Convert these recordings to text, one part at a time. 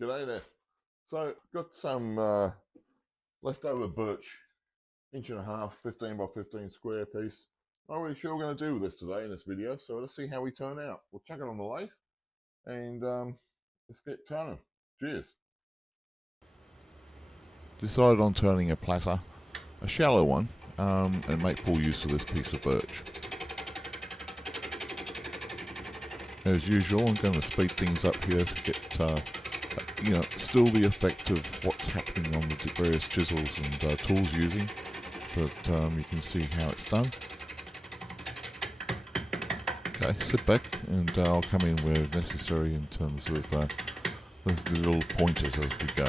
G'day there. So, got some leftover birch, 1.5 inch, 15 by 15 square piece. Not really sure what we're going to do with this today in this video, so let's see how we turn out. We'll chuck it on the lathe and let's get turning. Cheers. Decided on turning a platter, a shallow one, and make full use of this piece of birch. As usual, I'm going to speed things up here to get, still the effect of what's happening on the various chisels and tools using, so that you can see how it's done. Okay, sit back and I'll come in where necessary in terms of the little pointers as we go.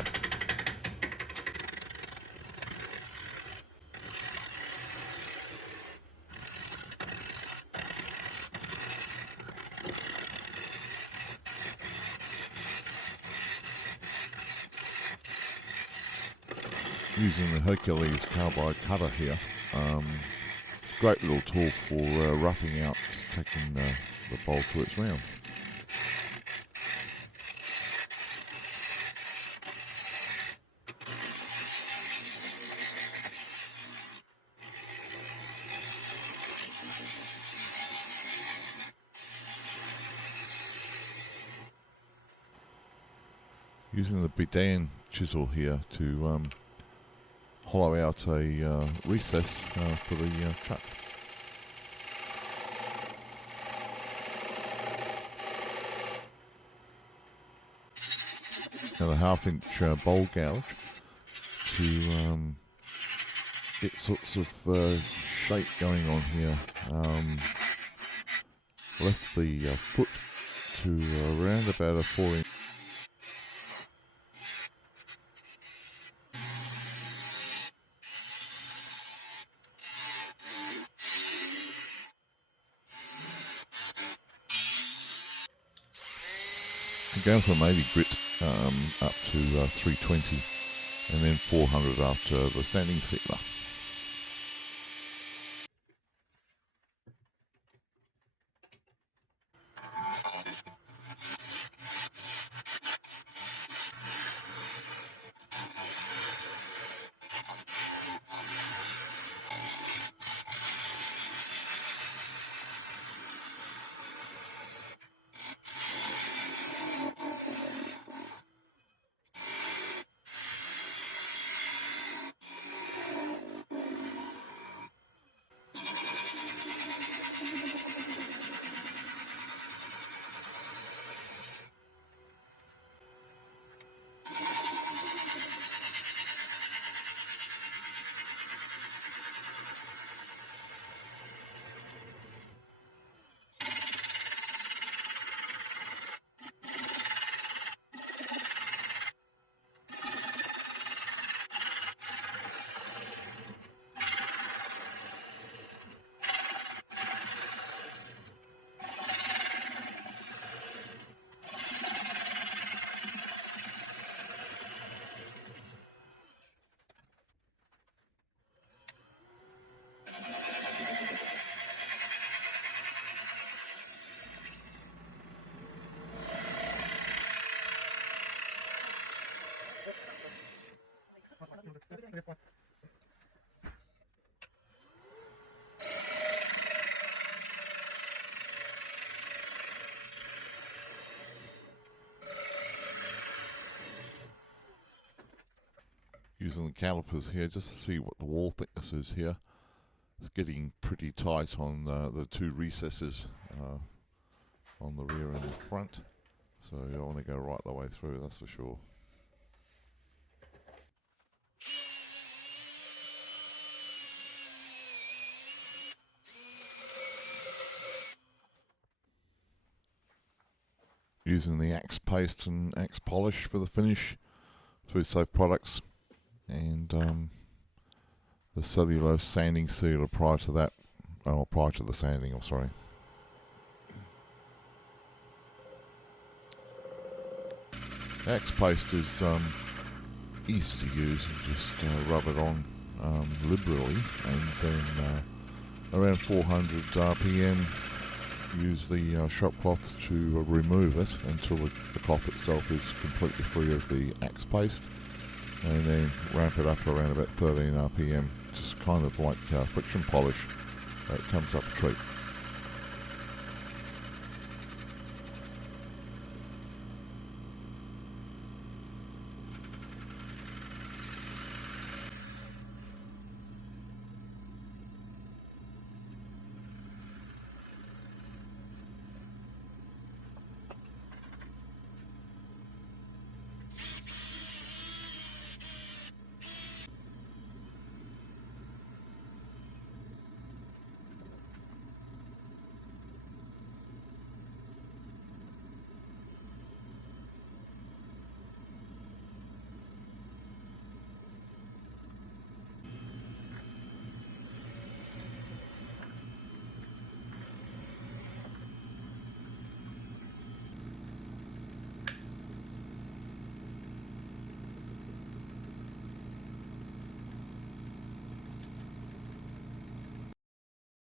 Using the Hercules carbide cutter here, great little tool for roughing out, just taking the bowl to its round. Using the Gidday chisel here to hollow out a recess for the truck. Now the 1/2 inch bowl gouge to get sorts of shape going on here. Left the foot to around about a 4 inch. Going from 80 grit up to 320 and then 400 after the sanding sealer. Using the calipers here just to see what the wall thickness is here. It's getting pretty tight on the two recesses on the rear and the front, so you don't want to go right the way through, that's for sure. Using the axe paste and axe polish for the finish, Food Safe products, and the cellulose sanding sealer prior to that, prior to the sanding, I'm sorry. Axe paste is easy to use, you just rub it on liberally, and then around 400 RPM use the shop cloth to remove it until the cloth itself is completely free of the axe paste, and then ramp it up around about 13 RPM, just kind of like friction polish. It comes up a treat.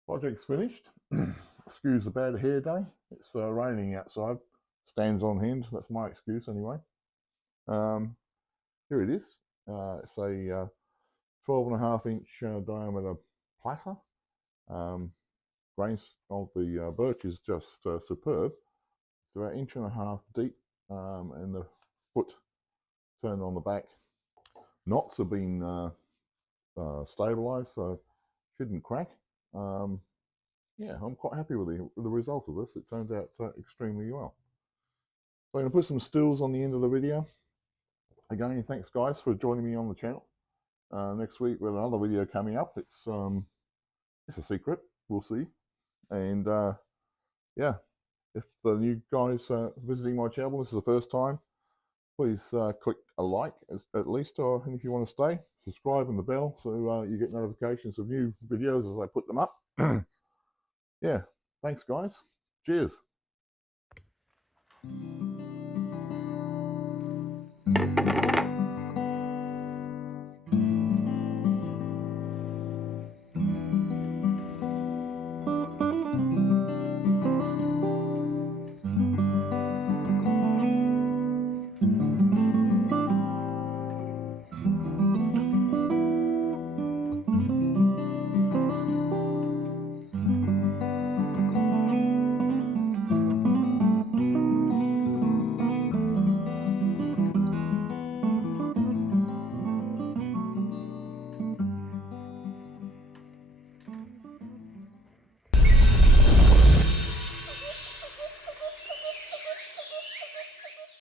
Project's finished. Excuse the bad hair day. It's raining outside. Stands on hand. That's my excuse anyway. Here it is. It's a 12.5 inch diameter platter. Grains of the birch is just superb. It's about 1.5 inches deep, and the foot turned on the back. Knots have been stabilised, so shouldn't crack. Yeah, I'm quite happy with the result of this. It turned out extremely well. So I'm going to put some stills on the end of the video. Again, thanks guys for joining me on the channel. Next week we have another video coming up. It's a secret. We'll see. And yeah, if the new guys visiting my channel, this is the first time, please click a like at least, or and if you want to stay, subscribe and the bell so you get notifications of new videos as I put them up. Yeah, thanks guys. Cheers.